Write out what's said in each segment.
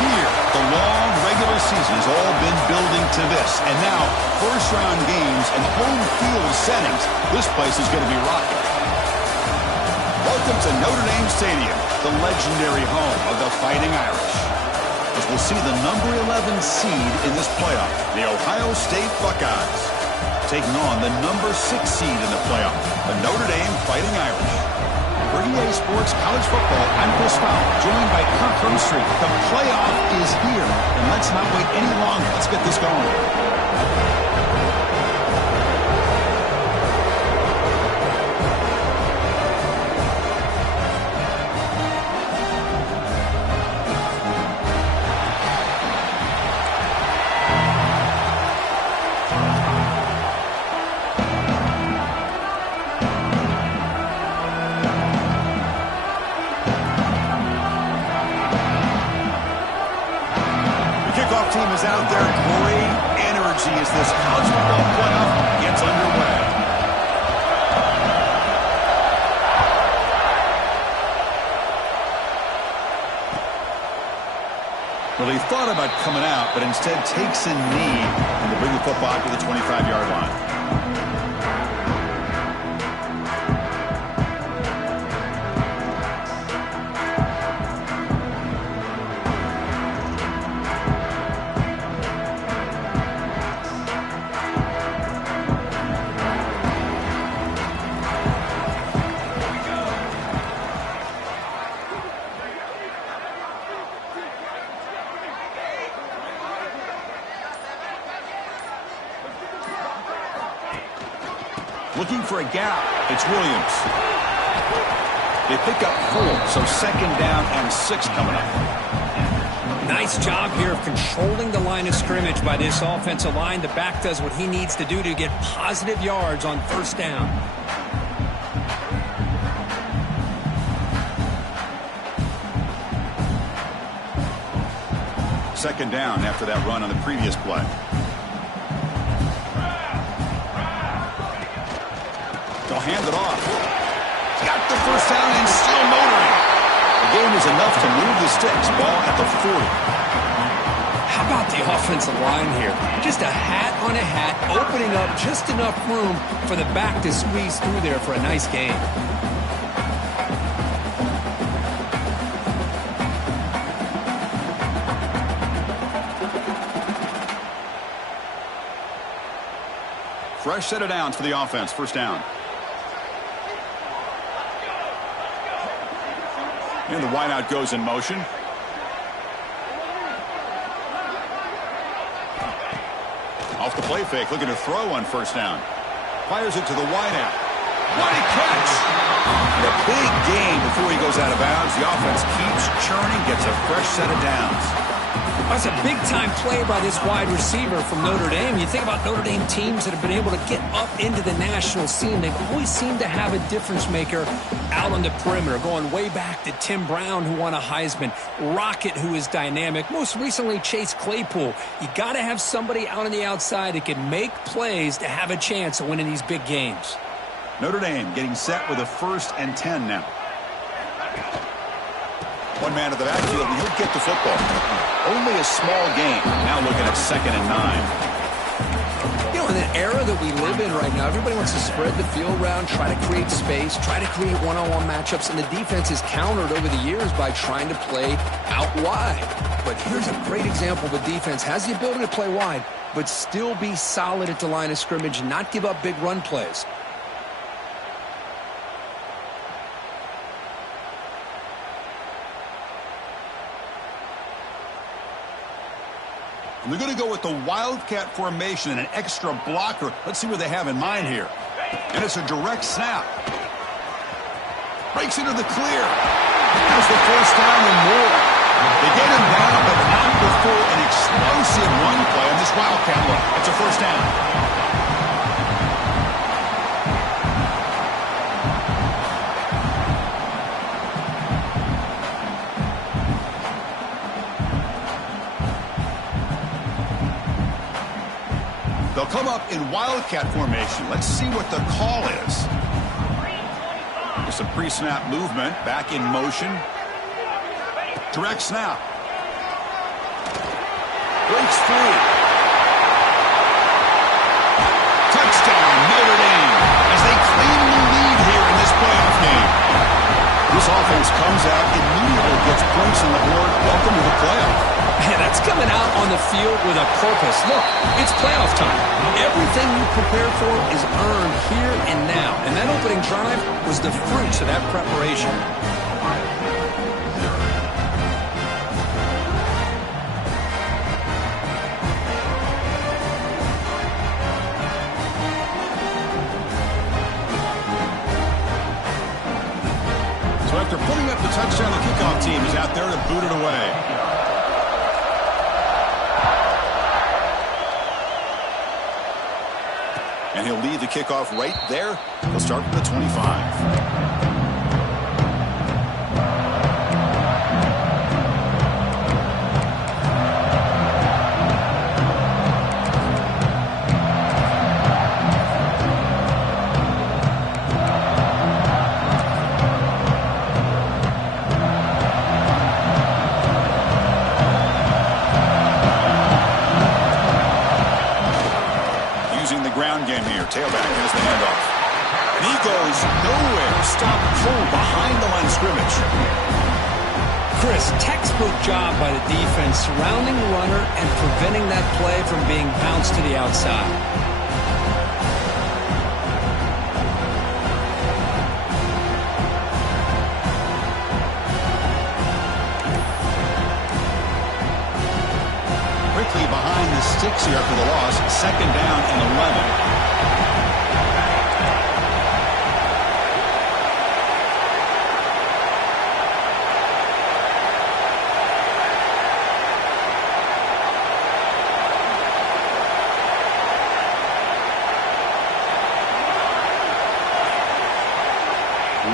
Here, the long regular season has all been building to this. And now, first-round games and home field settings. This place is going to be rocking. Welcome to Notre Dame Stadium, the legendary home of the Fighting Irish. As we'll see the number 11 seed in this playoff, the Ohio State Buckeyes, taking on the number 6 seed in the playoff, the Notre Dame Fighting Irish. For EA Sports College Football, I'm Chris Fowler, joined by Kirk Hermstreet. The playoff is here, and let's not wait any longer. Let's get this going. Team is out there. Great energy as this college football playoff gets underway. Well, he thought about coming out, but instead takes a knee and will bring the football to the 25-yard line. Looking for a gap. It's Williams. They pick up 4, so second down and 6 coming up. Nice job here of controlling the line of scrimmage by this offensive line. The back does what he needs to do to get positive yards on first down. Second down after that run on the previous play. They'll hand it off. He's got the first down and still motoring. The game is enough to move the sticks. Ball at the 40. How about the offensive line here? Just a hat on a hat, opening up just enough room for the back to squeeze through there for a nice gain. Fresh set of downs for the offense. First down. And the wideout goes in motion. Off the play fake, looking to throw on first down. Fires it to the wideout. What a catch! And a big gain before he goes out of bounds. The offense keeps churning, gets a fresh set of downs. That's a big-time play by this wide receiver from Notre Dame. You think about Notre Dame teams that have been able to get up into the national scene. They've always seemed to have a difference maker out on the perimeter, going way back to Tim Brown, who won a Heisman, Rocket, who is dynamic, most recently Chase Claypool. You got to have somebody out on the outside that can make plays to have a chance of winning these big games. Notre Dame getting set with a 1st and 10 now. One man at the backfield, and he'll get the football. Only a small gain. Now looking at 2nd and 9. You know, in an era that we live in right now, everybody wants to spread the field around, try to create space, try to create one-on-one matchups, and the defense is countered over the years by trying to play out wide. But here's a great example of a defense has the ability to play wide, but still be solid at the line of scrimmage and not give up big run plays. And they're going to go with the Wildcat formation and an extra blocker. Let's see what they have in mind here. And it's a direct snap. Breaks into the clear. Has the first down and more. They get him down, but not before an explosive run play on this Wildcat look. It's a first down. They'll come up in Wildcat formation. Let's see what the call is. It's a pre-snap movement. Back in motion. Direct snap. Breaks free. Touchdown, Notre Dame, as they claim the lead here in this playoff game. This offense comes out, immediately gets points on the board. Welcome to the playoff. Yeah, that's coming out on the field with a purpose. Look, it's playoff time. Everything you prepare for is earned here and now. And that opening drive was the fruits of that preparation. So after putting up the touchdown, the kickoff team is out there to boot it away. And he'll lead the kickoff right there. He'll start from the 25. Tailback has the handoff. And he goes nowhere. Stop cold behind the line of scrimmage. Chris, textbook job by the defense surrounding the runner and preventing that play from being bounced to the outside. Quickly behind the sticks here after the loss. Second down and 11.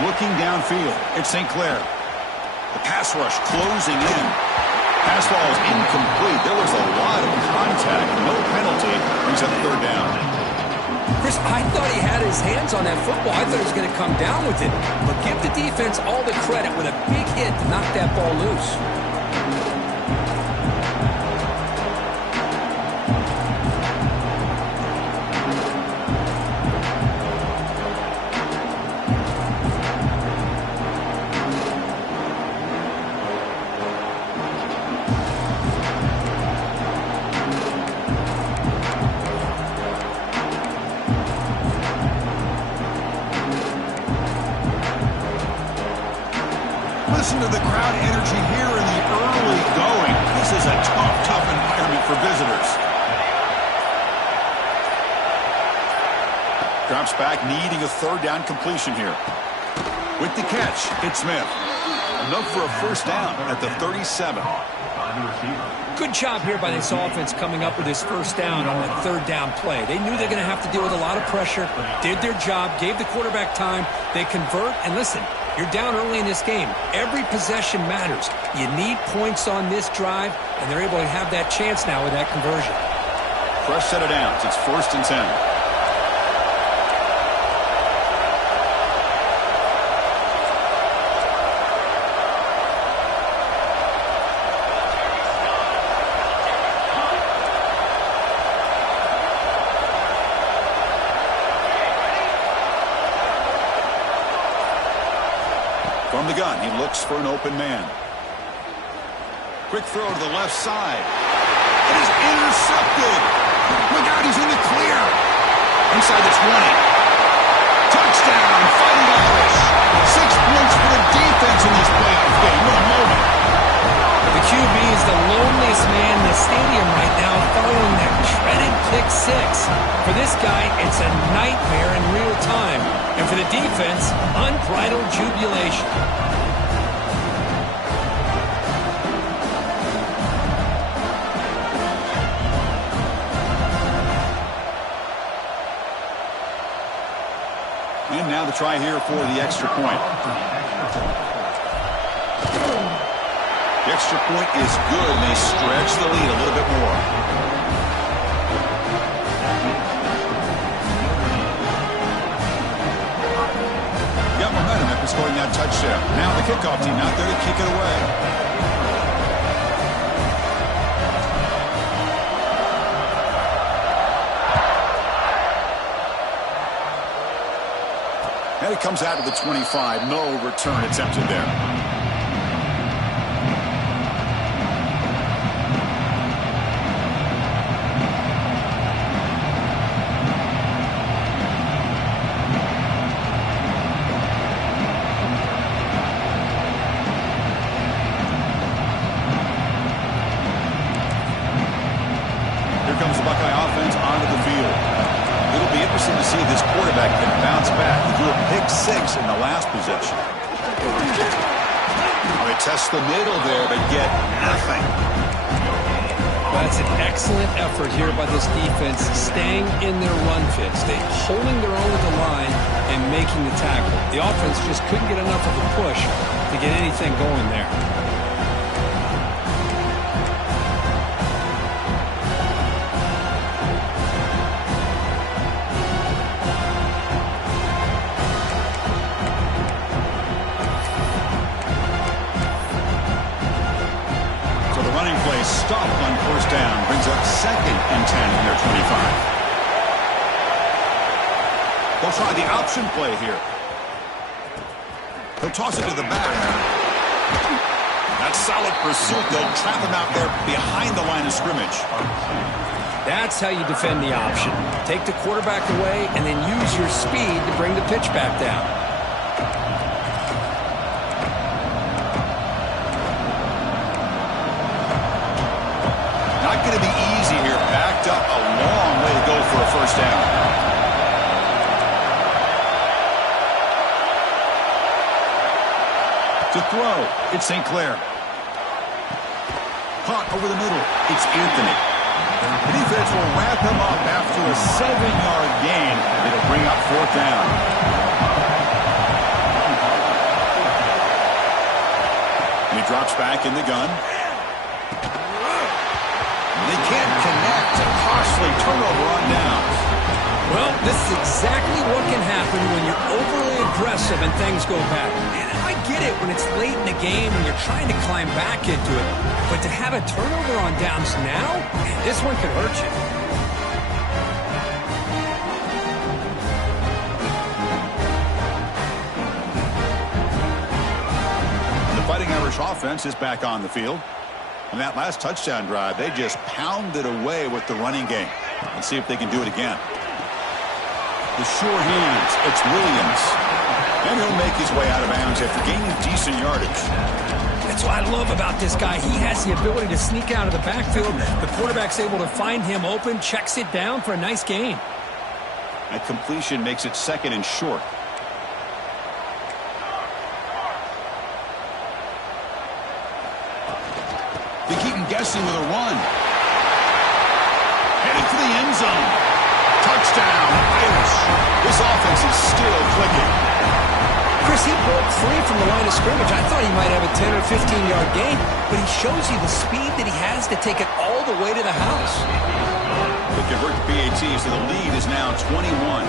Looking downfield, it's St. Clair. The pass rush closing in. Pass ball is incomplete. There was a lot of contact. No penalty. Brings up third down. Chris, I thought he had his hands on that football. I thought he was going to come down with it. But give the defense all the credit with a big hit to knock that ball loose. Listen to the crowd energy here in the early going. This is a tough environment for visitors. Drops back, needing a third down completion here. With the catch, it's Smith. Enough for a first down at the 37. Good job here by this offense coming up with his first down on that third down play. They knew they're going to have to deal with a lot of pressure, did their job, gave the quarterback time. They convert, and listen, you're down early in this game. Every possession matters. You need points on this drive, and they're able to have that chance now with that conversion. Fresh set of downs. It's 1st and 10. From the gun, he looks for an open man. Quick throw to the left side. It is intercepted. Look out, he's in the clear. Inside the 20. Touchdown, Fighting Irish. 6 points for the defense in this playoff game. What a moment. The QB is the loneliest man in the stadium right now following that dreaded pick six. For this guy, it's a nightmare in real time. And for the defense, unbridled jubilation. And now the try here for the extra point. The extra point is good, and they stretch the lead a little bit more. Got momentum after scoring that touchdown. Now the kickoff team out there to kick it away. And it comes out to the 25. No return attempted there. Here comes the Buckeye offense onto the field. It'll be interesting to see if this quarterback can bounce back. He threw a pick six in the last possession. They test the middle there, but get nothing. That's an excellent effort here by this defense, staying in their run fit, holding their own with the line and making the tackle. The offense just couldn't get enough of a push to get anything going there. Stop on first down. Brings up 2nd and 10 in their 25. They'll try the option play here. He'll toss it to the back. That's solid pursuit. They'll trap him out there behind the line of scrimmage. That's how you defend the option. Take the quarterback away and then use your speed to bring the pitch back down. Going to be easy here. Backed up a long way to go for a first down. To throw, it's St. Clair. Caught over the middle, it's Anthony. The defense will wrap him up after a 7-yard gain. It'll bring up 4th down. He drops back in the gun. They can't connect. A costly turnover on downs. Well, this is exactly what can happen when you're overly aggressive and things go bad. And I get it when it's late in the game and you're trying to climb back into it. But to have a turnover on downs now, this one could hurt you. The Fighting Irish offense is back on the field. On that last touchdown drive, they just pounded away with the running game. Let's see if they can do it again. The sure hands, it's Williams. And he'll make his way out of bounds after gaining decent yardage. That's what I love about this guy. He has the ability to sneak out of the backfield. The quarterback's able to find him open, checks it down for a nice gain. That completion makes it 2nd and short. They keep him guessing with a run. Heading for the end zone. Touchdown, Irish. This offense is still clicking. Chris, he broke free from the line of scrimmage. I thought he might have a 10 or 15-yard gain, but he shows you the speed that he has to take it all the way to the house. They convert the PAT, so the lead is now 21.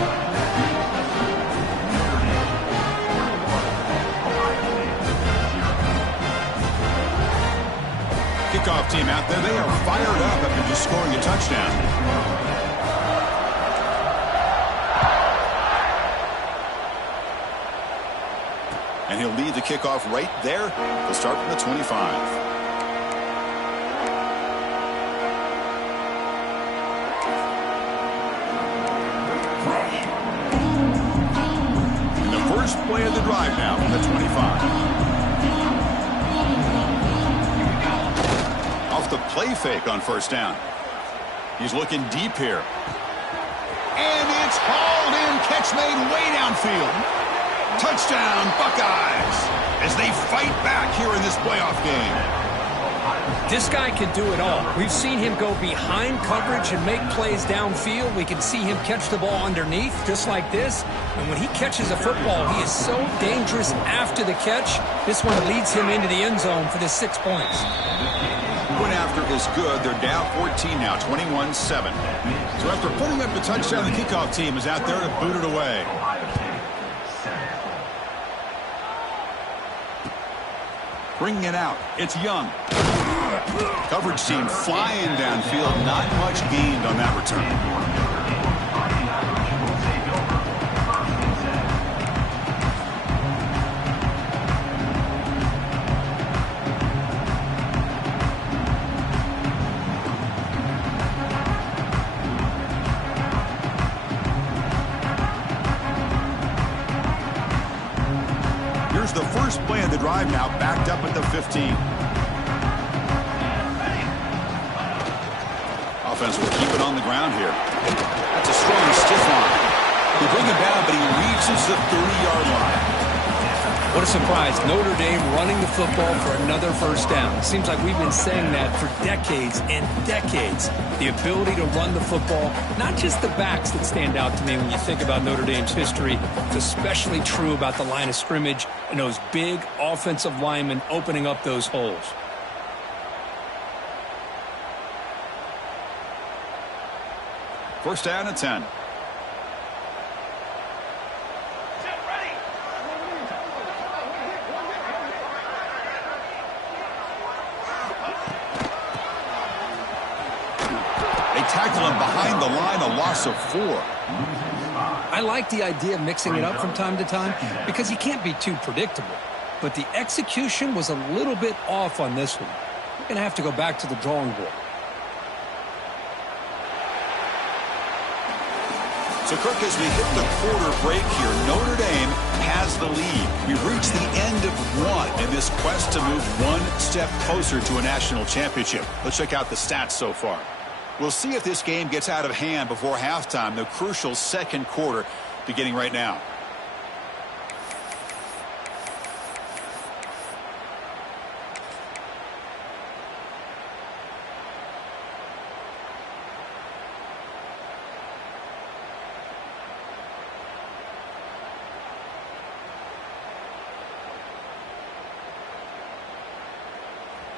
Kickoff team out there, they are fired up after just scoring a touchdown. And he'll lead the kickoff right there. He'll start from the 25. And the first play of the drive now from the 25. a play fake on first down. He's looking deep here. And it's hauled in. Catch made way downfield. Touchdown, Buckeyes, as they fight back here in this playoff game. This guy can do it all. We've seen him go behind coverage and make plays downfield. We can see him catch the ball underneath, just like this. And when he catches a football, he is so dangerous after the catch. This one leads him into the end zone for the 6 points. Point after is good. They're down 14 now, 21-7. So after putting up the touchdown, the kickoff team is out there to boot it away. Bringing it out, it's Young. Coverage team flying downfield, not much gained on that return. Here's the first play of the drive now, backed up at the 15. Offense will keep it on the ground here. That's a strong stiff arm. They bring him down, but he reaches the 30-yard line. What a surprise. Notre Dame running the football for another first down. It seems like we've been saying that for decades and decades. The ability to run the football, not just the backs that stand out to me when you think about Notre Dame's history. It's especially true about the line of scrimmage and those big offensive linemen opening up those holes. First down at 10. They tackle him behind the line, a loss of 4. I like the idea of mixing it up from time to time because you can't be too predictable. But the execution was a little bit off on this one. We're going to have to go back to the drawing board. So, Kirk, as we hit the quarter break here, Notre Dame has the lead. We've reached the end of one in this quest to move one step closer to a national championship. Let's check out the stats so far. We'll see if this game gets out of hand before halftime, the crucial second quarter beginning right now.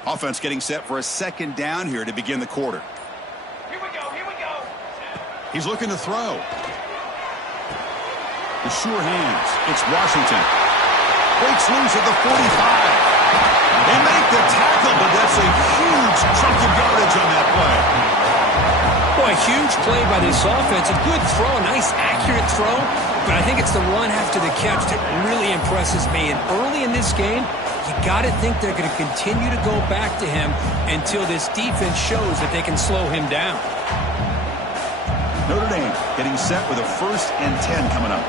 Offense getting set for a second down here to begin the quarter. Here we go. He's looking to throw. The sure hands. It's Washington. Breaks loose at the 45. They make the tackle, but that's a huge chunk of yardage on that play. Boy, huge play by this offense. A good throw, a nice accurate throw. But I think it's the run after the catch that really impresses me. And early in this game, you got to think they're going to continue to go back to him until this defense shows that they can slow him down. Notre Dame getting set with a 1st and 10 coming up.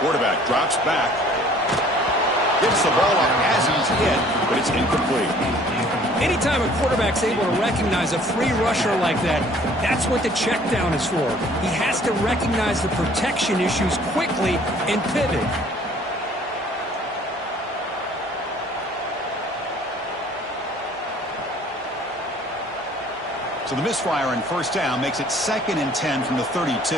Quarterback drops back. Gets the ball up as he's hit, but it's incomplete. Anytime a quarterback's able to recognize a free rusher like that, that's what the check down is for. He has to recognize the protection issues quickly and pivot. So the misfire on first down makes it 2nd and 10 from the 32.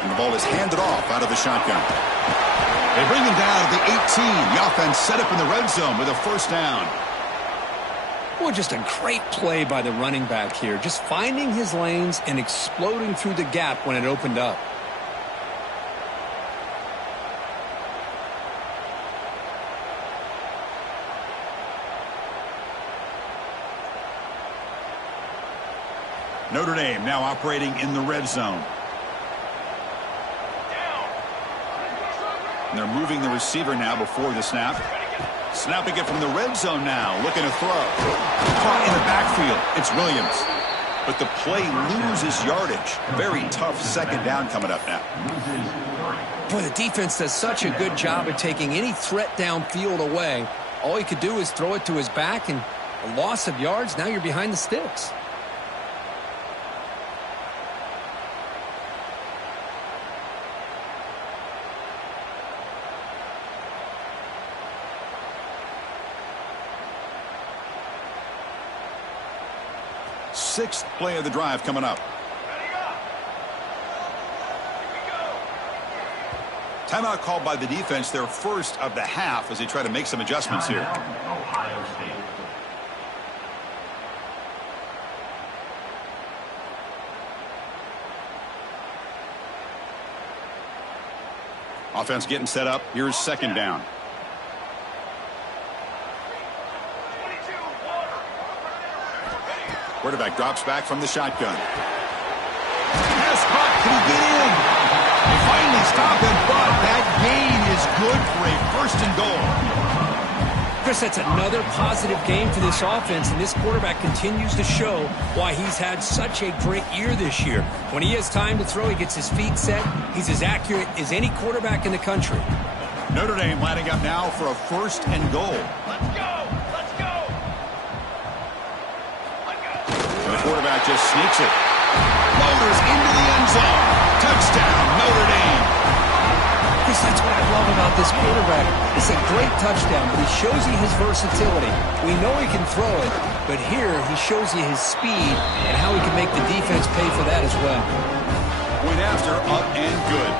And the ball is handed off out of the shotgun. They bring him down at the 18. The offense set up in the red zone with a first down. Well, just a great play by the running back here. Just finding his lanes and exploding through the gap when it opened up. Notre Dame now operating in the red zone. And they're moving the receiver now before the snap. Snapping it from the red zone now, looking to throw. Caught in the backfield. It's Williams. but the play loses yardage. Very tough second down coming up now. Boy, the defense does such a good job of taking any threat downfield away. All he could do is throw it to his back, and a loss of yards, now you're behind the sticks. Sixth play of the drive coming up. Timeout called by the defense, their first of the half, as they try to make some adjustments here. Ohio State. Offense getting set up. Here's second down. Quarterback drops back from the shotgun. Pass caught. Can he get in? They finally stop him, but that gain is good for a first and goal. Chris, that's another positive game for this offense, and this quarterback continues to show why he's had such a great year this year. When he has time to throw, he gets his feet set. He's as accurate as any quarterback in the country. Notre Dame lining up now for a first and goal. Let's go! Let's go! And the quarterback just sneaks it. Motors into the end zone. Touchdown, Notre Dame. Chris, that's what I love about this quarterback. It's a great touchdown, but he shows you his versatility. We know he can throw it, but here he shows you his speed and how he can make the defense pay for that as well. Point after, up and good.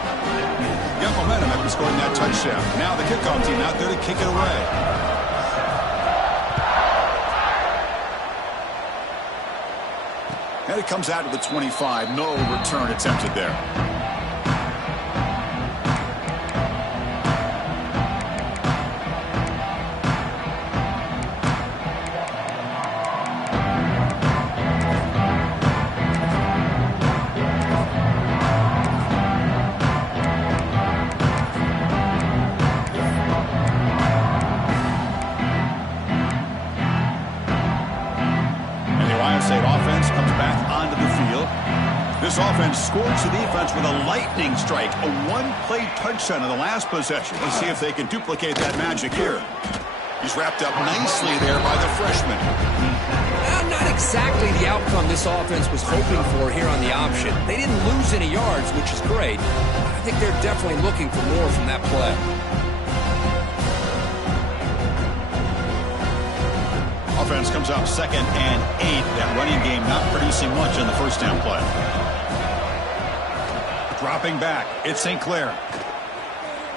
Got momentum after scoring that touchdown. Now the kickoff team out there to kick it away. And it comes out to the 25. No return attempted there. This offense scores the defense with a lightning strike, a one-play touchdown in the last possession. Let's see if they can duplicate that magic here. He's wrapped up nicely there by the freshman. Not exactly the outcome this offense was hoping for here on the option. They didn't lose any yards, which is great. I think they're definitely looking for more from that play. Offense comes up 2nd and 8. That running game not producing much on the first down play. Dropping back, it's St. Clair.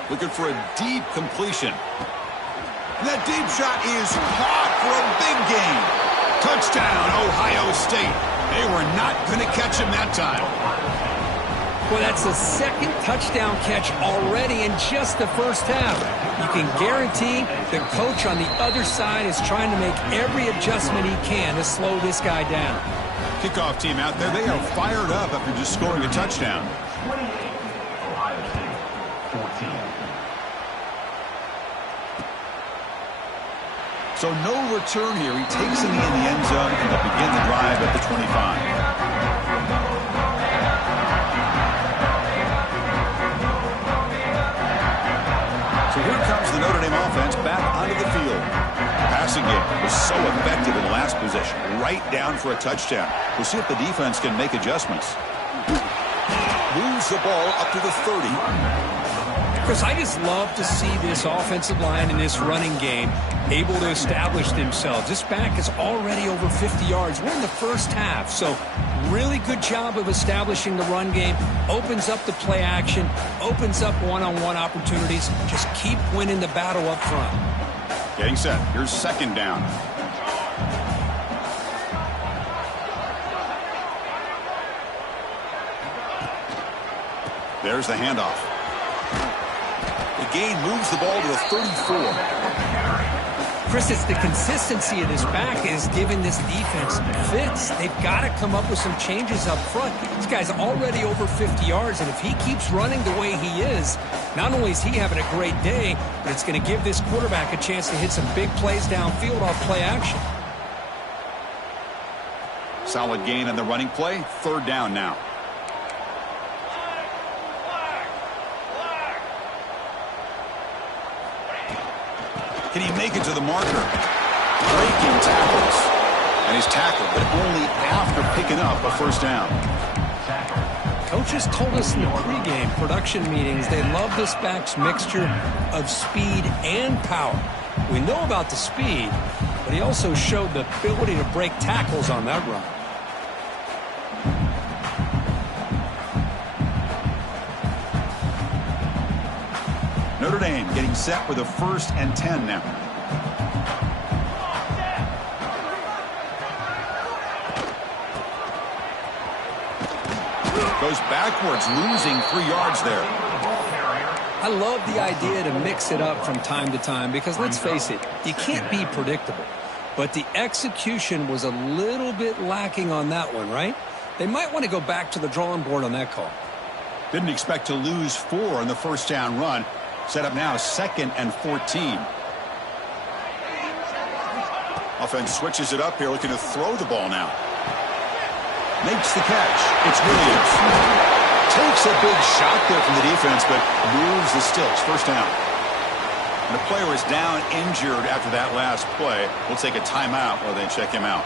Looking for a deep completion. And that deep shot is caught for a big gain. Touchdown, Ohio State. They were not going to catch him that time. Well, that's the second touchdown catch already in just the first half. You can guarantee the coach on the other side is trying to make every adjustment he can to slow this guy down. Kickoff team out there, they are fired up after just scoring a touchdown. 28, Ohio State, 14. So no return here. He takes it in the end zone, and they'll begin the drive at the 25. So here comes the Notre Dame offense back onto the field. The passing game was so effective in the last possession, right down for a touchdown. We'll see if the defense can make adjustments. Moves the ball up to the 30. Chris, I just love to see this offensive line in this running game able to establish themselves. This back is already over 50 yards. We're in the first half, so really good job of establishing the run game. Opens up the play action, opens up one-on-one opportunities. Just keep winning the battle up front. Getting set. Here's second down. There's the handoff. The gain moves the ball to the 34. Chris, it's the consistency of this back is giving this defense fits. They've got to come up with some changes up front. This guy's already over 50 yards, and if he keeps running the way he is, not only is he having a great day, but it's going to give this quarterback a chance to hit some big plays downfield off play action. Solid gain on the running play. Third down now. Can he make it to the marker? Breaking tackles. And he's tackled, but only after picking up a first down. Coaches told us in the pregame production meetings they love this back's mixture of speed and power. We know about the speed, but he also showed the ability to break tackles on that run. Notre Dame getting set with a 1st and 10 now. Goes backwards, losing 3 yards there. I love the idea to mix it up from time to time because, let's face it, you can't be predictable. But the execution was a little bit lacking on that one, right? They might want to go back to the drawing board on that call. Didn't expect to lose 4 on the first down run. Set up now 2nd and 14. Offense switches it up here, looking to throw the ball now. Makes the catch. It's Williams. Takes a big shot there from the defense, but moves the sticks. First down. And the player is down injured after that last play. We'll take a timeout while they check him out.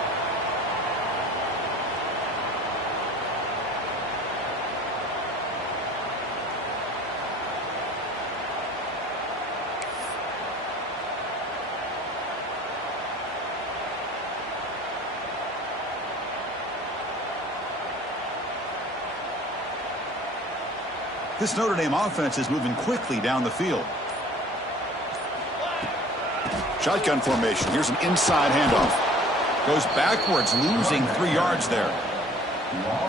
This Notre Dame offense is moving quickly down the field. Shotgun formation. Here's an inside handoff. Goes backwards, losing 3 yards there.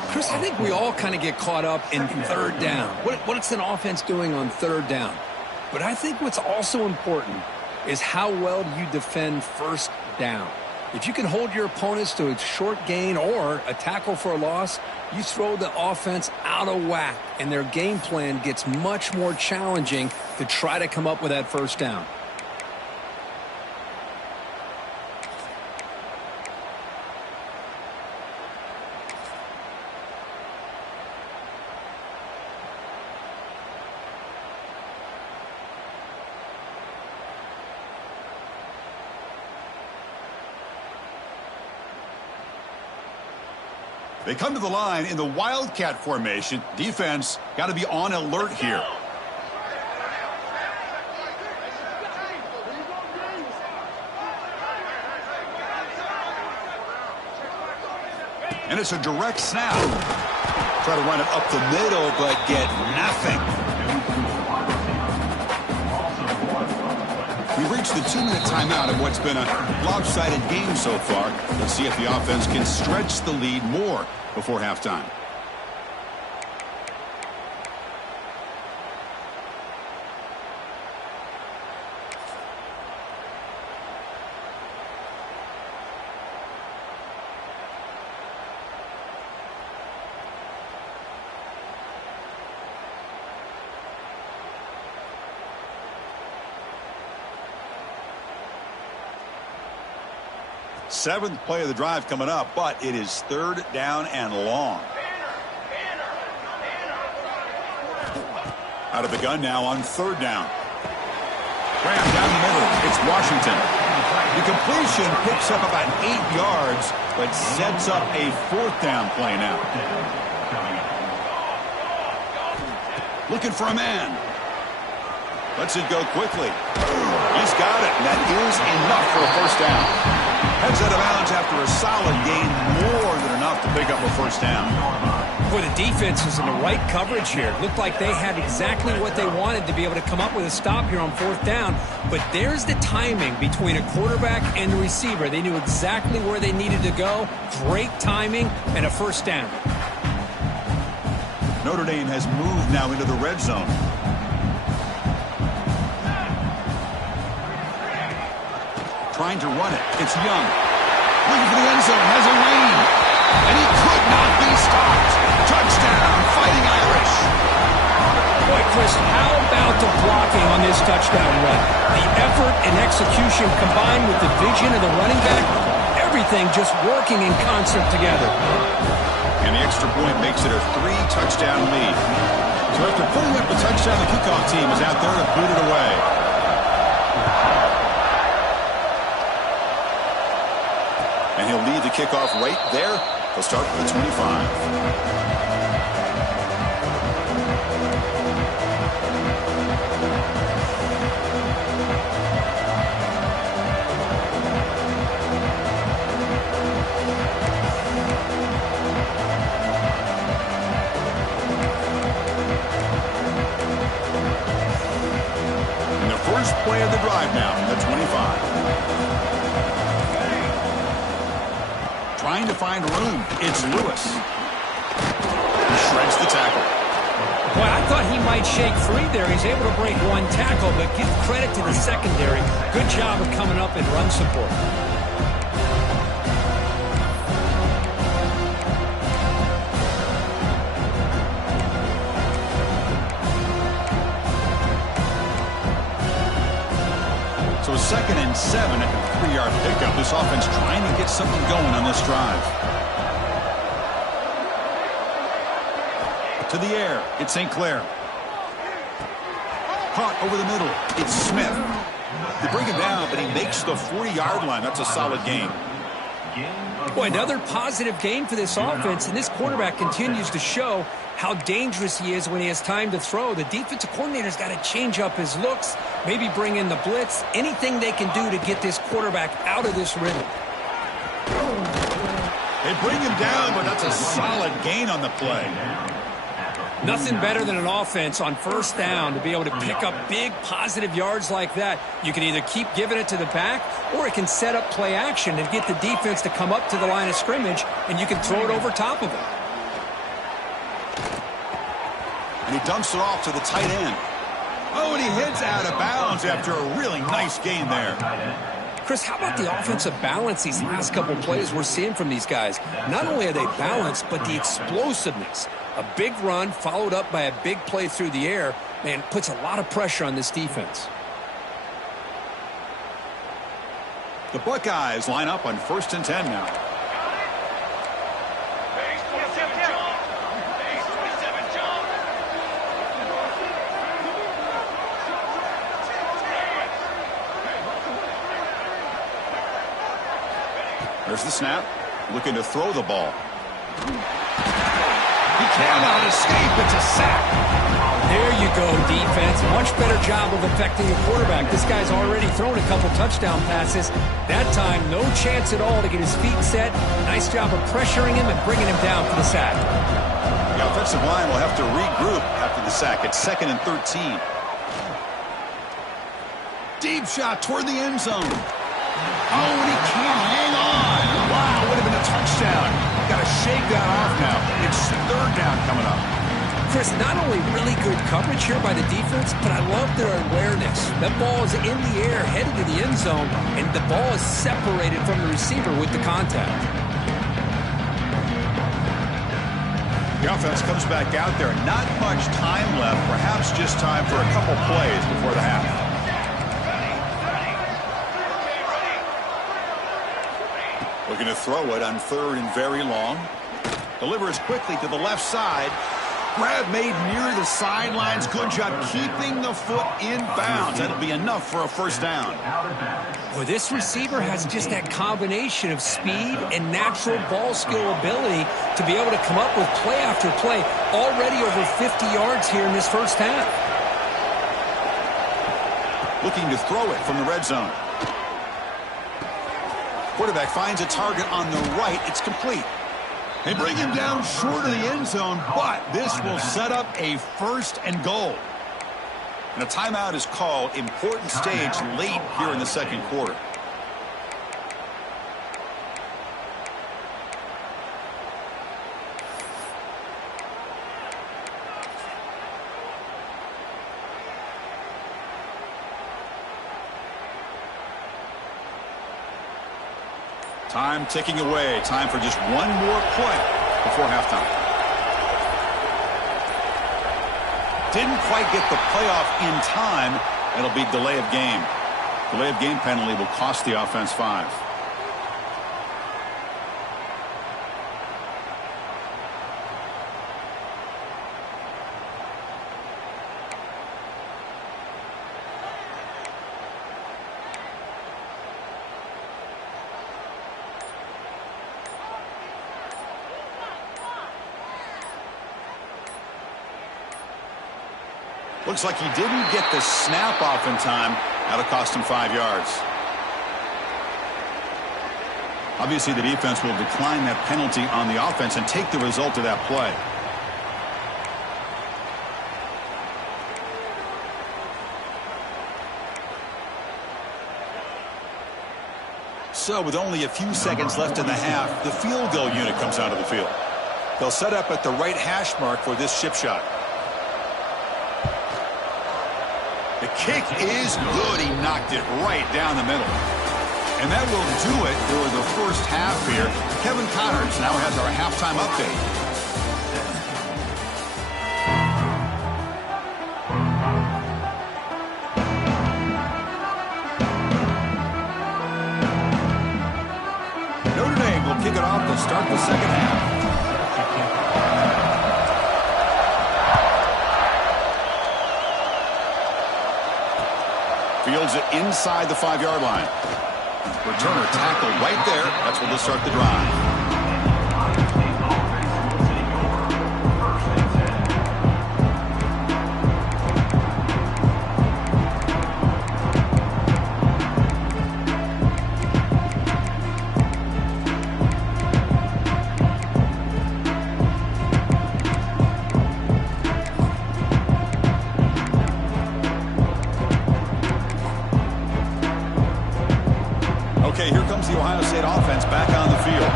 Chris, I think we all kind of get caught up in third down. What's an offense doing on third down? But I think what's also important is how well do you defend first down. If you can hold your opponents to a short gain or a tackle for a loss, you throw the offense out of whack, and their game plan gets much more challenging to try to come up with that first down. They come to the line in the Wildcat formation. Defense got to be on alert here. And it's a direct snap. Try to run it up the middle, but get nothing. We've reached the 2-minute timeout of what's been a lopsided game so far. Let's see if the offense can stretch the lead more before halftime. Seventh play of the drive coming up, but it is third down and long. Out of the gun now on third down. Graham down the middle. It's Washington. The completion picks up about 8 yards, but sets up a fourth down play now. Looking for a man. Lets it go quickly. He's got it, and that is enough for a first down. Heads out of bounds after a solid gain, more than enough to pick up a first down. Boy, the defense was in the right coverage here. It looked like they had exactly what they wanted to be able to come up with a stop here on fourth down. But there's the timing between a quarterback and the receiver. They knew exactly where they needed to go. Great timing and a first down. Notre Dame has moved now into the red zone. Trying to run it. It's Young. Looking for the end zone. Has a lane. And he could not be stopped. Touchdown, Fighting Irish. Boy, Chris, how about the blocking on this touchdown run? The effort and execution combined with the vision of the running back. everything just working in concert together. And the extra point makes it a 3-touchdown lead. So after putting up a touchdown, the kickoff team is out there to boot it away. And he'll lead the kickoff right there. He'll start with the 25. Play of the drive now, the 25. Trying to find room. It's Lewis. He shreds the tackle. Boy, I thought he might shake free there. He's able to break one tackle, but give credit to the secondary. Good job of coming up and run support. So 2nd and 7 at the 3-yard pickup. This offense trying to get something going on this drive. To the air. It's St. Clair. Caught over the middle. It's Smith. They bring him down, but he makes the 40-yard line. That's a solid gain. Boy, another positive gain for this offense, and this quarterback continues to show how dangerous he is when he has time to throw. The defensive coordinator's got to change up his looks, maybe bring in the blitz, anything they can do to get this quarterback out of this rhythm. They bring him down, but that's a solid gain on the play. Nothing better than an offense on 1st down to be able to pick up big positive yards like that. You can either keep giving it to the back, or it can set up play action and get the defense to come up to the line of scrimmage, and you can throw it over top of them. And he dumps it off to the tight end. Oh, and he heads out of bounds after a really nice gain there. Chris, how about the offensive balance these last couple plays we're seeing from these guys? Not only are they balanced, but the explosiveness. A big run followed up by a big play through the air, man, puts a lot of pressure on this defense. The Buckeyes line up on 1st and 10 now. There's the snap. Looking to throw the ball. He cannot escape. It's a sack. There you go, defense. Much better job of affecting the quarterback. This guy's already thrown a couple touchdown passes. That time, no chance at all to get his feet set. Nice job of pressuring him and bringing him down for the sack. The offensive line will have to regroup after the sack. It's 2nd and 13. Deep shot toward the end zone. Oh, and he can't hang on. Wow, would have been a touchdown. Got to shake that off now. It's 3rd down coming up. Chris, not only really good coverage here by the defense, but I love their awareness. That ball is in the air, headed to the end zone, and the ball is separated from the receiver with the contact. The offense comes back out there. Not much time left. Perhaps just time for a couple plays before the half. Looking to throw it on 3rd and very long. Delivers quickly to the left side. Grab made near the sidelines. Good job keeping the foot in bounds. That'll be enough for a 1st down. Boy, this receiver has just that combination of speed and natural ball skill ability to be able to come up with play after play. Already over 50 yards here in this 1st half. Looking to throw it from the red zone. Quarterback finds a target on the right. It's complete. They bring him down short of the end zone, but this will set up a 1st and goal. And a timeout is called. Important stage late here in the 2nd quarter. Time ticking away. Time for just one more play before halftime. Didn't quite get the playoff in time. It'll be delay of game. Delay of game penalty will cost the offense 5. Looks like he didn't get the snap off in time. That'll cost him 5 yards. Obviously, the defense will decline that penalty on the offense and take the result of that play. So with only a few seconds left in the half, the field goal unit comes out of the field. They'll set up at the right hash mark for this chip shot. The kick is good. He knocked it right down the middle. And that will do it for the first half here. Kevin Connors now has our halftime update. Notre Dame will kick it off to start the second half. Fields it inside the 5-yard line. Returner tackled right there. That's where they'll start the drive. Okay, here comes the Ohio State offense back on the field.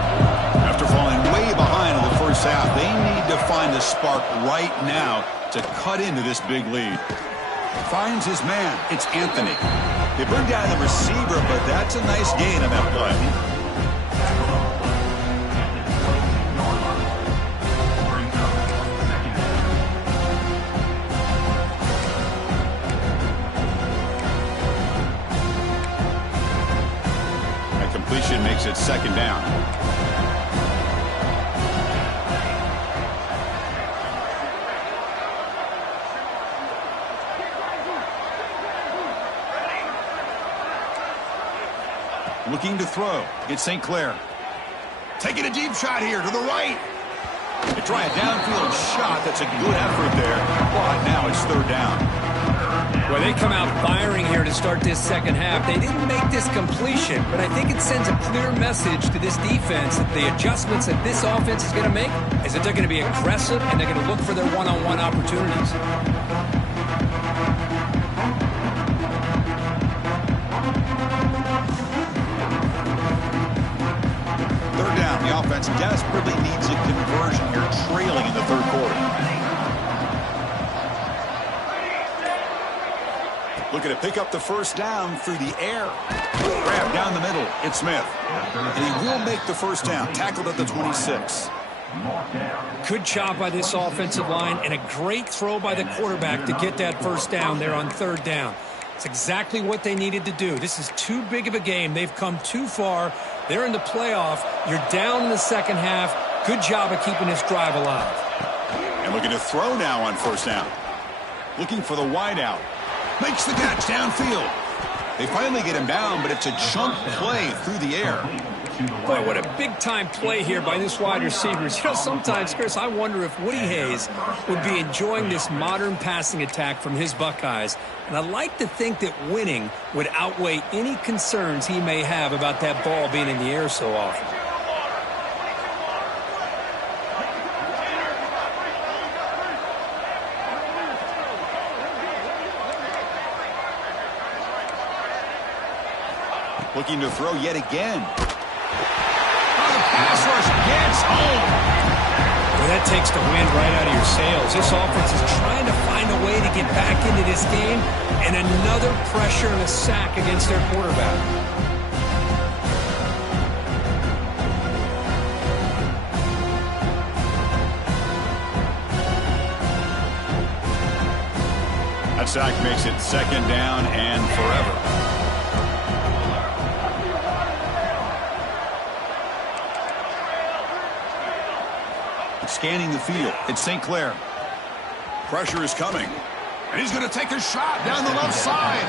After falling way behind in the first half, they need to find the spark right now to cut into this big lead. Finds his man. It's Anthony. They bring down the receiver, but that's a nice gain on that play. Completion makes it second down. Looking to throw. It's St. Clair. Taking a deep shot here to the right. They try a downfield shot. That's a good effort there. But now it's third down. Well, they come out firing here to start this second half. They didn't make this completion, but I think it sends a clear message to this defense that the adjustments that this offense is going to make is that they're going to be aggressive and they're going to look for their one-on-one opportunities. Third down. The offense desperately needs a conversion here, trailing in the third quarter. Looking to pick up the first down through the air. Grab down the middle. It's Smith. And he will make the first down. Tackled at the 26. Good job by this offensive line and a great throw by the quarterback to get that first down there on third down. It's exactly what they needed to do. This is too big of a game. They've come too far. They're in the playoff. You're down in the second half. Good job of keeping this drive alive. And looking to throw now on first down. Looking for the wideout. Makes the catch downfield. They finally get him down, but it's a chunk play through the air. Boy, what a big-time play here by this wide receiver. You know, sometimes, Chris, I wonder if Woody Hayes would be enjoying this modern passing attack from his Buckeyes. And I like to think that winning would outweigh any concerns he may have about that ball being in the air so often. Looking to throw yet again. Oh, the pass rush gets home. Well, that takes the wind right out of your sails. This offense is trying to find a way to get back into this game, and another pressure and a sack against their quarterback. That sack makes it second down and forever. Scanning the field. It's St. Clair. Pressure is coming. And he's going to take a shot down the left side.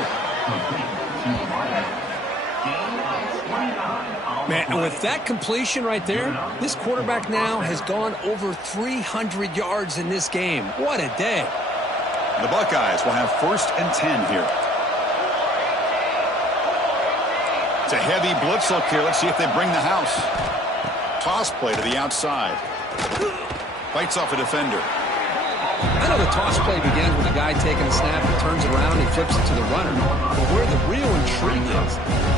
Man, and with that completion right there, this quarterback now has gone over 300 yards in this game. What a day. The Buckeyes will have 1st and 10 here. It's a heavy blitz look here. Let's see if they bring the house. Toss play to the outside. Fights off a defender. I know the toss play begins with a guy taking a snap and turns it around and flips it to the runner. But where the real intrigue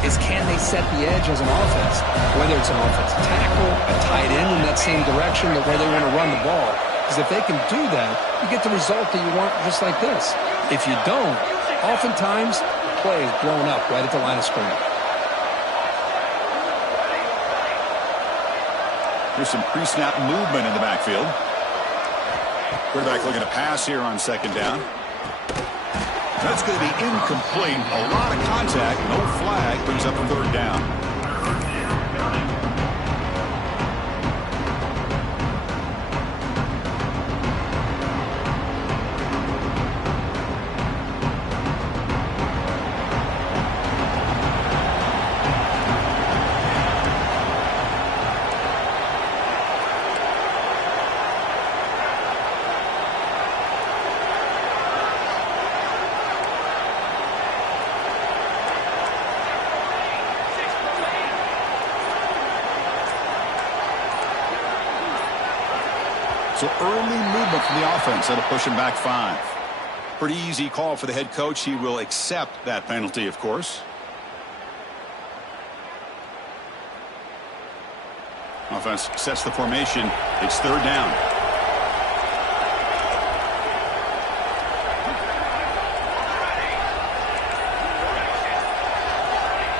is can they set the edge as an offense? Whether it's an offensive tackle, a tight end in that same direction, where they want to run the ball. Because if they can do that, you get the result that you want just like this. If you don't, oftentimes, the play is blown up right at the line of scrimmage. Here's some pre-snap movement in the backfield. Quarterback looking to pass here on 2nd down. That's going to be incomplete. A lot of contact. No flag. Brings up a 3rd down. So early movement from the offense. That'll push him back 5. Pretty easy call for the head coach. He will accept that penalty, of course. Offense sets the formation. It's 3rd down.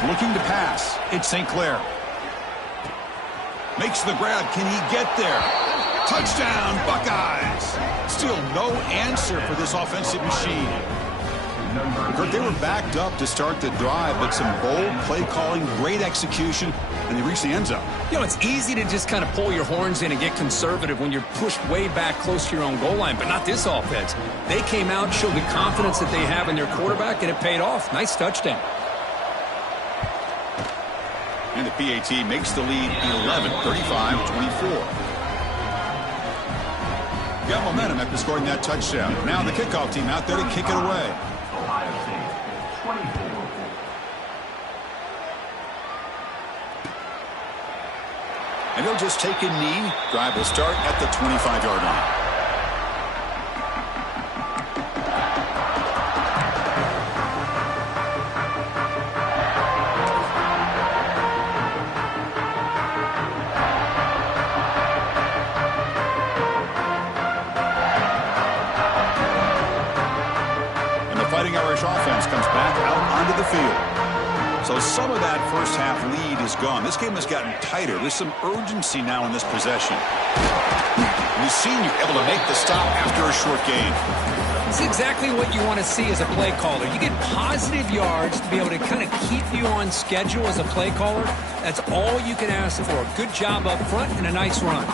Looking to pass. It's St. Clair. Makes the grab. Can he get there? Touchdown, Buckeyes. Still no answer for this offensive machine. Kurt, they were backed up to start the drive, but some bold play calling, great execution, and they reached the end zone. You know, it's easy to just kind of pull your horns in and get conservative when you're pushed way back close to your own goal line, but not this offense. They came out, showed the confidence that they have in their quarterback, and it paid off. Nice touchdown. And the PAT makes the lead 11, 35-24. Got momentum after scoring that touchdown. Now the kickoff team out there to kick it away. Ohio State, 24. And he'll just take a knee. Drive will start at the 25-yard line. Offense comes back out onto the field. So some of that first half lead is gone. This game has gotten tighter. There's some urgency now in this possession. And the senior able to make the stop after a short gain. It's exactly what you want to see as a play caller. You get positive yards to be able to kind of keep you on schedule as a play caller. That's all you can ask for. A good job up front and a nice run.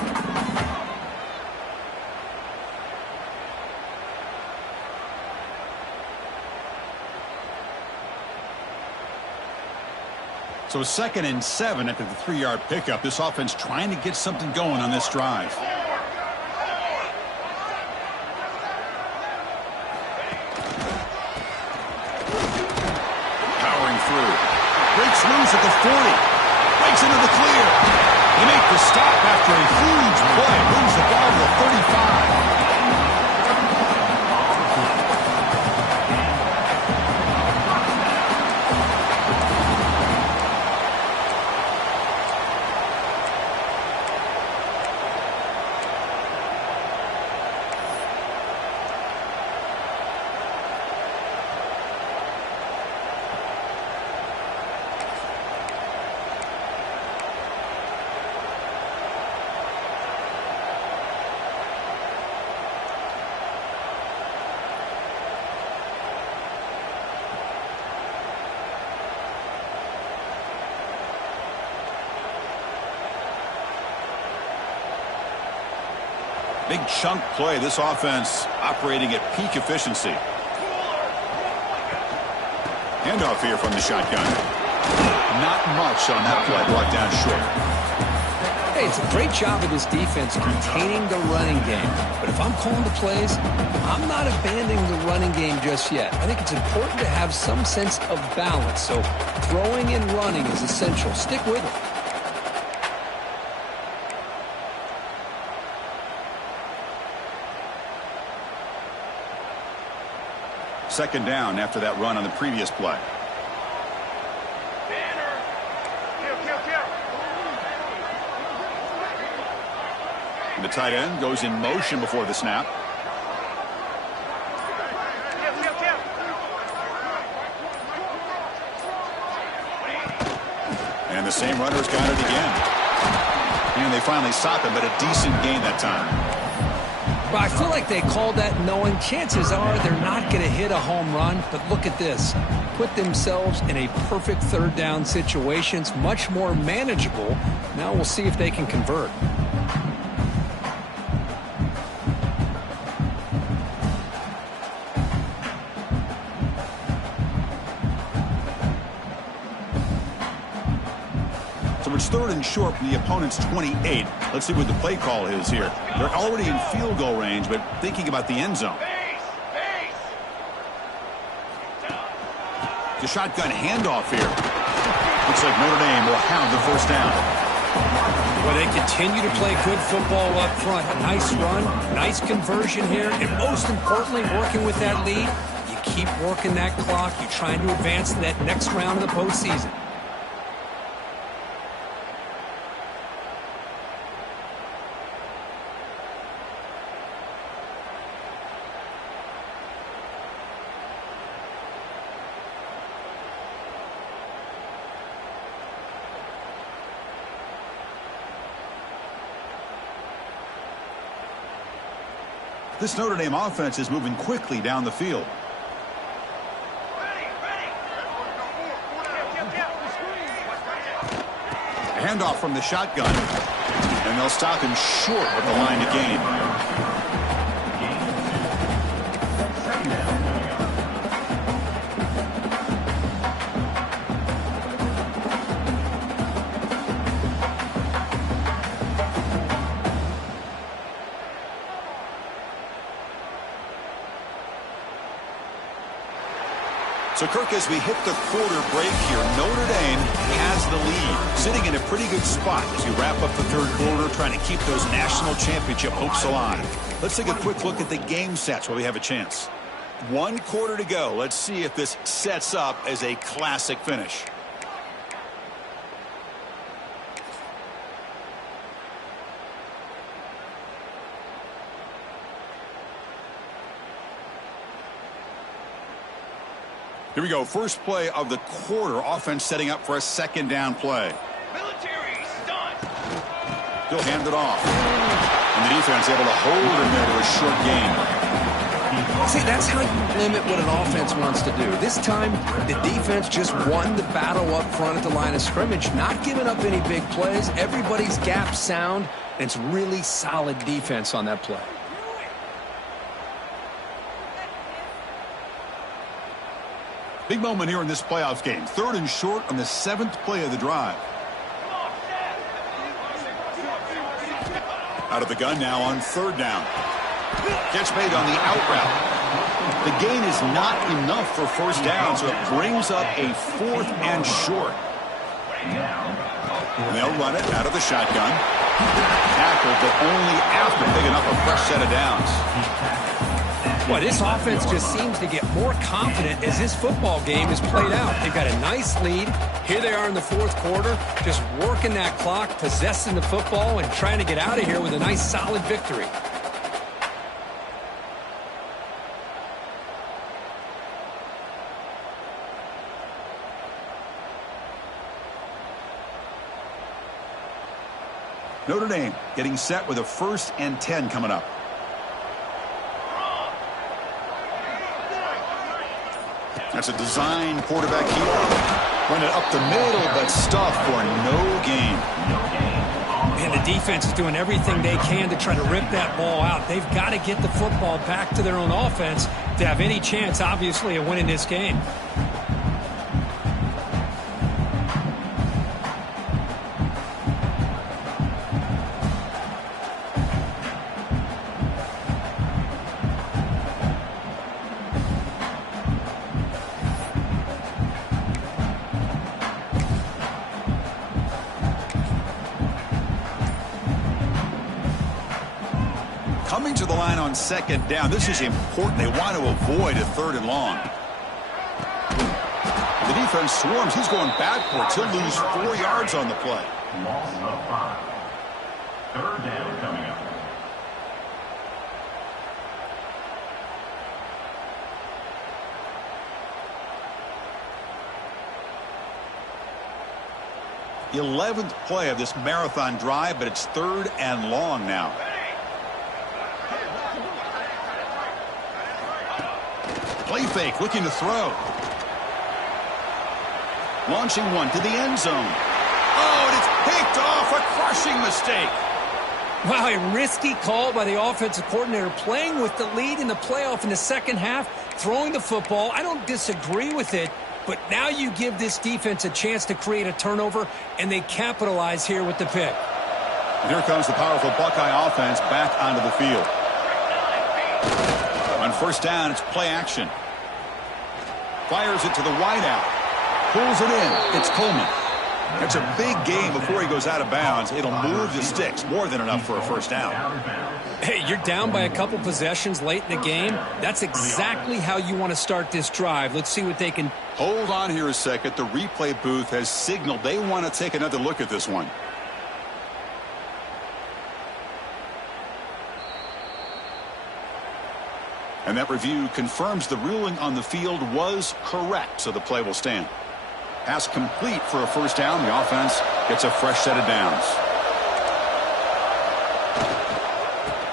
So 2nd and 7 after the 3-yard pickup. This offense trying to get something going on this drive. Powering through. Breaks loose at the 40. Breaks into the clear. They make the stop after a huge play. Moves the ball to the 35. Big chunk play. This offense operating at peak efficiency. Handoff here from the shotgun. Not much on that play. Brought down short. Hey, it's a great job of this defense containing the running game. But if I'm calling the plays, I'm not abandoning the running game just yet. I think it's important to have some sense of balance. So throwing and running is essential. Stick with it. Second down after that run on the previous play. The tight end goes in motion before the snap. And the same runner's got it again. And they finally stop him, but a decent gain that time. But I feel like they called that knowing chances are they're not going to hit a home run. But look at this. Put themselves in a perfect third down situation. It's much more manageable. Now we'll see if they can convert. So it's third and short from the opponent's 28. Let's see what the play call is here. They're already in field goal range, but thinking about the end zone. The shotgun handoff here. Looks like Notre Dame will have the first down. Well, they continue to play good football up front. A nice run, nice conversion here, and most importantly, working with that lead. You keep working that clock. You're trying to advance to that next round of the postseason. This Notre Dame offense is moving quickly down the field. A handoff from the shotgun. And they'll stop him short with the line to gain. So, Kirk, as we hit the quarter break here, Notre Dame has the lead, sitting in a pretty good spot as we wrap up the third quarter, trying to keep those national championship hopes alive. Let's take a quick look at the game sets while we have a chance. 1 quarter to go. Let's see if this sets up as a classic finish. Here we go. First play of the quarter. Offense setting up for a second down play. Military stunt. He'll hand it off. And the defense able to hold him there to a short gain. See, that's how you limit what an offense wants to do. This time, the defense just won the battle up front at the line of scrimmage, not giving up any big plays. Everybody's gap sound, and it's really solid defense on that play. Big moment here in this playoffs game. Third and short on the 7th play of the drive. Out of the gun now on third down. Catch made on the out route. The gain is not enough for first down, so it brings up a 4th and short. And they'll run it out of the shotgun. Tackled, but only after picking up a fresh set of downs. Well, this offense just seems to get more confident as this football game is played out. They've got a nice lead. Here they are in the fourth quarter, just working that clock, possessing the football, and trying to get out of here with a nice, solid victory. Notre Dame getting set with a 1st and 10 coming up. That's a design quarterback keeper. Run it up the middle, but stuffed for no gain. And the defense is doing everything they can to try to rip that ball out. They've got to get the football back to their own offense to have any chance, obviously, of winning this game. Coming to the line on second down, this is important. They want to avoid a 3rd and long. The defense swarms. He's going backwards. He'll lose 4 yards on the play. Loss of 5. 3rd down coming up. The 11th play of this marathon drive, but it's 3rd and long now. Play fake, looking to throw. Launching one to the end zone. Oh, and it's picked off. A crushing mistake. Wow, a risky call by the offensive coordinator, playing with the lead in the playoff in the second half, throwing the football. I don't disagree with it, but now you give this defense a chance to create a turnover, and they capitalize here with the pick. And here comes the powerful Buckeye offense back onto the field. On 1st down, it's play action. Fires it to the wideout. Pulls it in. It's Coleman. It's a big game before he goes out of bounds. It'll move the sticks. More than enough for a 1st down. Hey, you're down by a couple possessions late in the game. That's exactly how you want to start this drive. Let's see what they can. Hold on here a second. The replay booth has signaled they want to take another look at this one. And that review confirms the ruling on the field was correct, so the play will stand. Pass complete for a 1st down. The offense gets a fresh set of downs.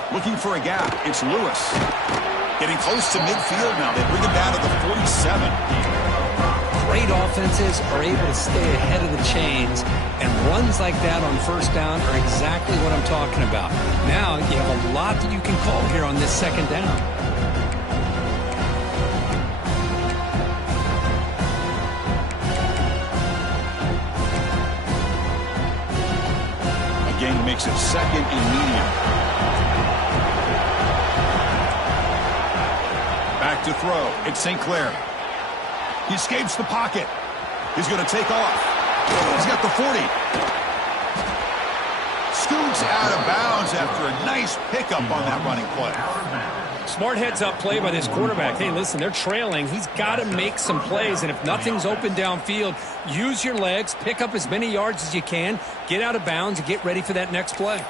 Looking for a gap. It's Lewis. Getting close to midfield now. They bring him down to the 47. Great offenses are able to stay ahead of the chains, and runs like that on 1st down are exactly what I'm talking about. Now you have a lot that you can call here on this 2nd down. Makes it 2nd and medium. Back to throw. It's St. Clair. He escapes the pocket. He's going to take off. He's got the 40. Scoots out of bounds after a nice pickup on that running play. Smart heads-up play by this quarterback. Hey, listen, they're trailing. He's got to make some plays, and if nothing's open downfield, use your legs, pick up as many yards as you can, get out of bounds, and get ready for that next play.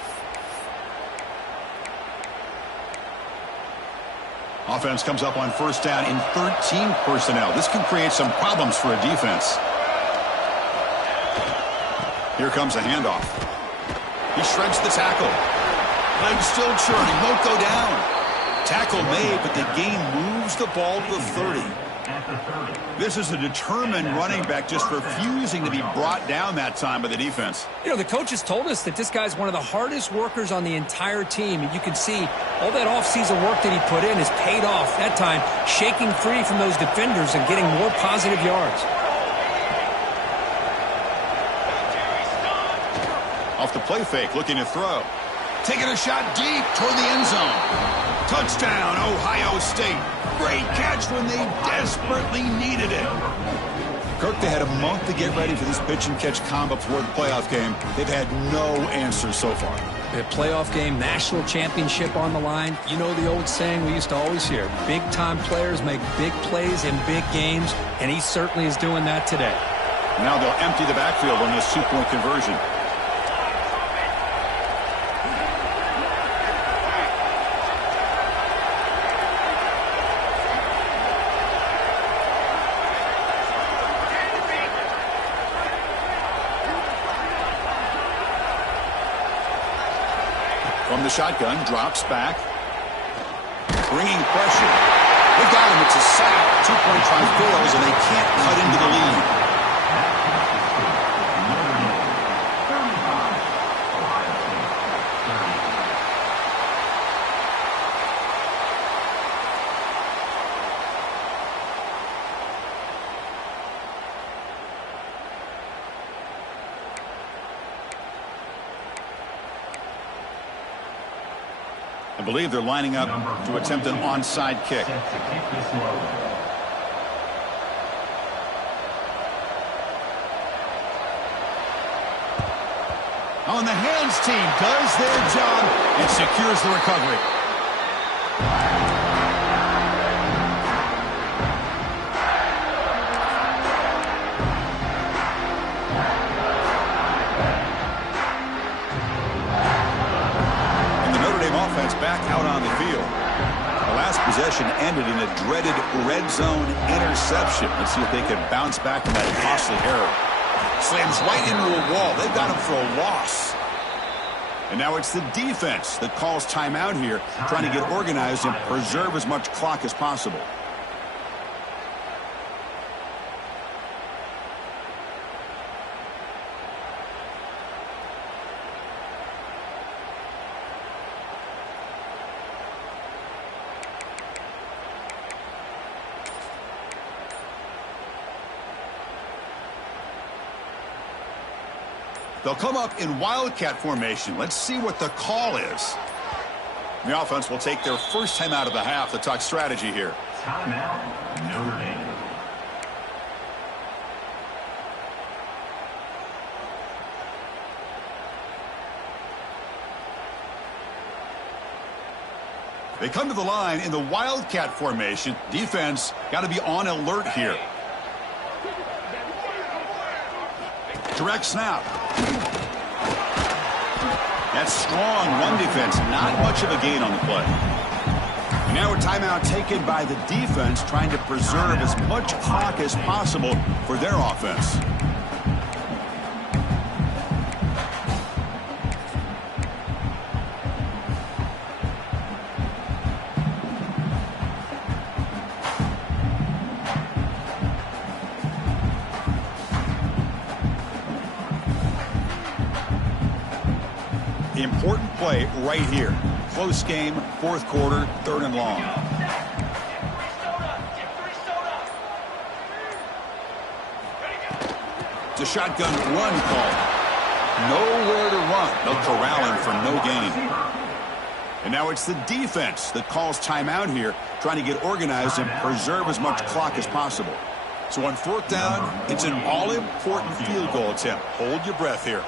Offense comes up on 1st down in 13 personnel. This can create some problems for a defense. Here comes a handoff. He shreds the tackle. Legs still churning, won't go down. Tackle made, but the gain moves the ball to the 30. This is a determined running back just refusing to be brought down that time by the defense. You know, the coaches told us that this guy's one of the hardest workers on the entire team, and you can see all that offseason work that he put in has paid off. That time, shaking free from those defenders and getting more positive yards. Off the play fake, looking to throw. Taking a shot deep toward the end zone. Touchdown, Ohio State. Great catch when they desperately needed it. Kirk, they had a month to get ready for this pitch-and-catch combo before the playoff game. They've had no answers so far. The playoff game, national championship on the line. You know the old saying we used to always hear, big-time players make big plays in big games, and he certainly is doing that today. Now they'll empty the backfield on this two-point conversion. From the shotgun, drops back. Bringing pressure. They've got him. It's a sack. Two-point try fails, and they can't cut into the lead. I believe they're lining up to attempt an onside kick. On the hands team does their job and secures the recovery. Back out on the field. The last possession ended in a dreaded red zone interception. Let's see if they can bounce back from that costly error. Slams right into a wall. They've got him for a loss. And now it's the defense that calls timeout here, trying to get organized and preserve as much clock as possible. They'll come up in Wildcat formation. Let's see what the call is. The offense will take their first time out of the half to talk strategy here. Timeout, Notre Dame. They come to the line in the Wildcat formation. Defense got to be on alert here. Direct snap. That's strong run defense. Not much of a gain on the play. Now a timeout taken by the defense, trying to preserve as much clock as possible for their offense. Important play right here. Close game, fourth quarter, third and long. It's a shotgun run call. Nowhere to run. They'll corral him for no gain. And now it's the defense that calls timeout here, trying to get organized and preserve as much clock as possible. So on fourth down, it's an all-important field goal attempt. Hold your breath here.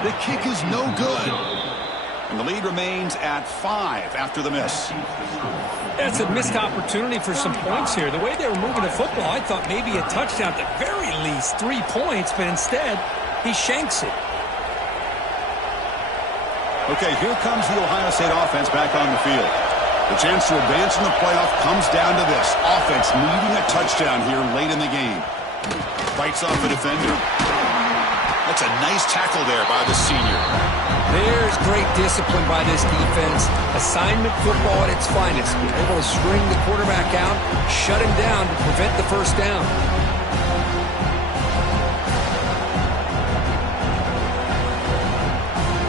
The kick is no good. And the lead remains at 5 after the miss. That's a missed opportunity for some points here. The way they were moving the football, I thought maybe a touchdown, at the very least 3 points, but instead he shanks it. Okay, here comes the Ohio State offense back on the field. The chance to advance in the playoff comes down to this. Offense needing a touchdown here late in the game. Fights off a defender. That's a nice tackle there by the senior. There's great discipline by this defense. Assignment football at its finest. Able to string the quarterback out, shut him down to prevent the first down.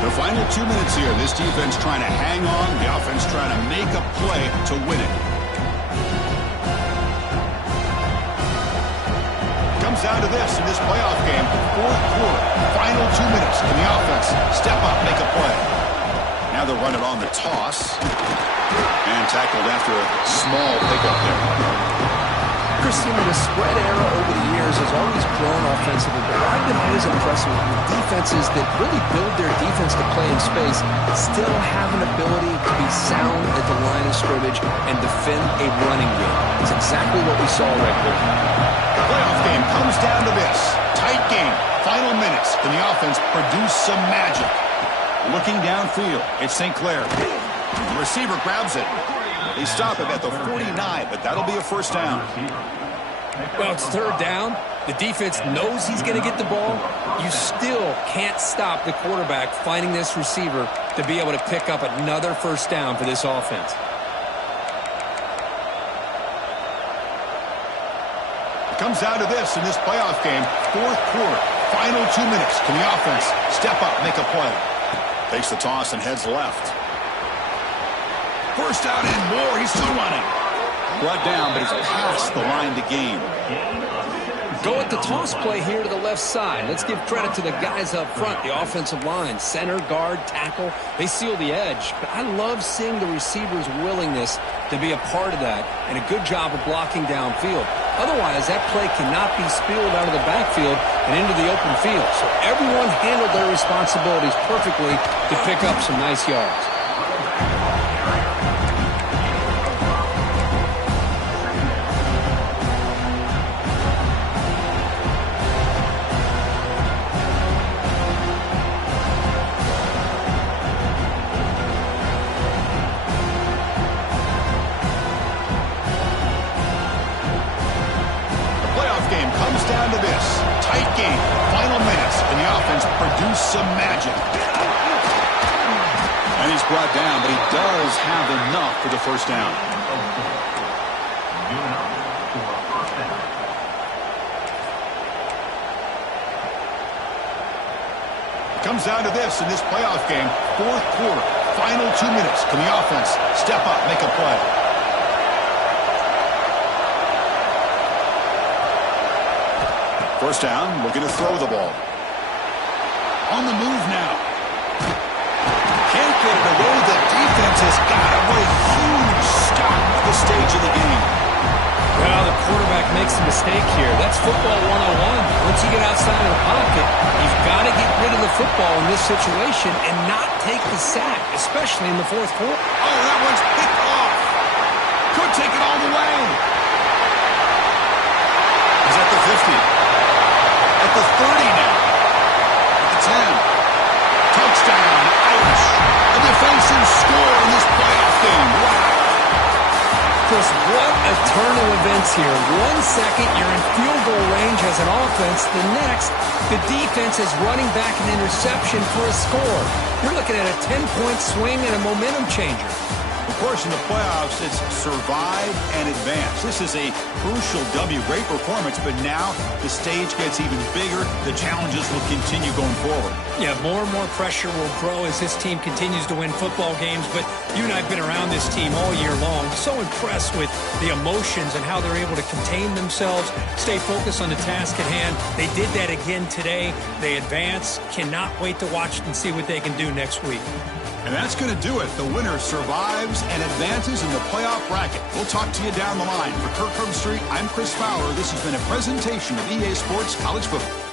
The final 2 minutes here. This defense trying to hang on. The offense trying to make a play to win it. Comes down to this in this playoff game. Fourth quarter, final 2 minutes. Can the offense step up, make a play? Now they'll run it on the toss. And tackled after a small pickup there. Christian, the spread era over the years has always grown offensively, but I've been always impressed with defenses that really build their defense to play in space, still have an ability to be sound at the line of scrimmage and defend a running game. It's exactly what we saw right here. Playoff game comes down to this. Tight game. Final minutes. Can the offense produce some magic? Looking downfield, it's St. Clair. The receiver grabs it. They stop him at the 49, but that'll be a first down. Well, it's third down. The defense knows he's going to get the ball. You still can't stop the quarterback finding this receiver to be able to pick up another first down for this offense. Comes down to this in this playoff game. Fourth quarter, final 2 minutes. Can the offense step up, make a play? Takes the toss and heads left. First down and more. He's still running. Brought down, but he's past the line to gain. Go with the toss play here to the left side. Let's give credit to the guys up front, the offensive line, center, guard, tackle. They seal the edge. But I love seeing the receiver's willingness to be a part of that and a good job of blocking downfield. Otherwise, that play cannot be spilled out of the backfield and into the open field. So everyone handled their responsibilities perfectly to pick up some nice yards. Some magic. And he's brought down, but he does have enough for the first down. It comes down to this in this playoff game. Fourth quarter, final 2 minutes. Can the offense step up, make a play? First down, looking to throw the ball. On the move now. Can't get it away. The defense has got him. What a huge stop at the stage of the game. Well, the quarterback makes a mistake here. That's football 101. Once you get outside of the pocket, you've got to get rid of the football in this situation and not take the sack, especially in the fourth quarter. Oh, that one's picked off. Could take it all the way. He's at the 50. At the 30 now. 10. Touchdown. Ouch. A defensive score in this playoff game. Wow. Chris, what a turn of events here. 1 second, you're in field goal range as an offense. The next, the defense is running back an interception for a score. You're looking at a 10-point swing and a momentum changer. Of course, in the playoffs, it's survive and advance. This is a crucial W. Great performance, but now the stage gets even bigger. The challenges will continue going forward. Yeah, more and more pressure will grow as this team continues to win football games, but you and I have been around this team all year long. So impressed with the emotions and how they're able to contain themselves, stay focused on the task at hand. They did that again today. They advance. Cannot wait to watch and see what they can do next week. And that's going to do it. The winner survives and advances in the playoff bracket. We'll talk to you down the line. For Kirk Herbstreit, I'm Chris Fowler. This has been a presentation of EA Sports College Football.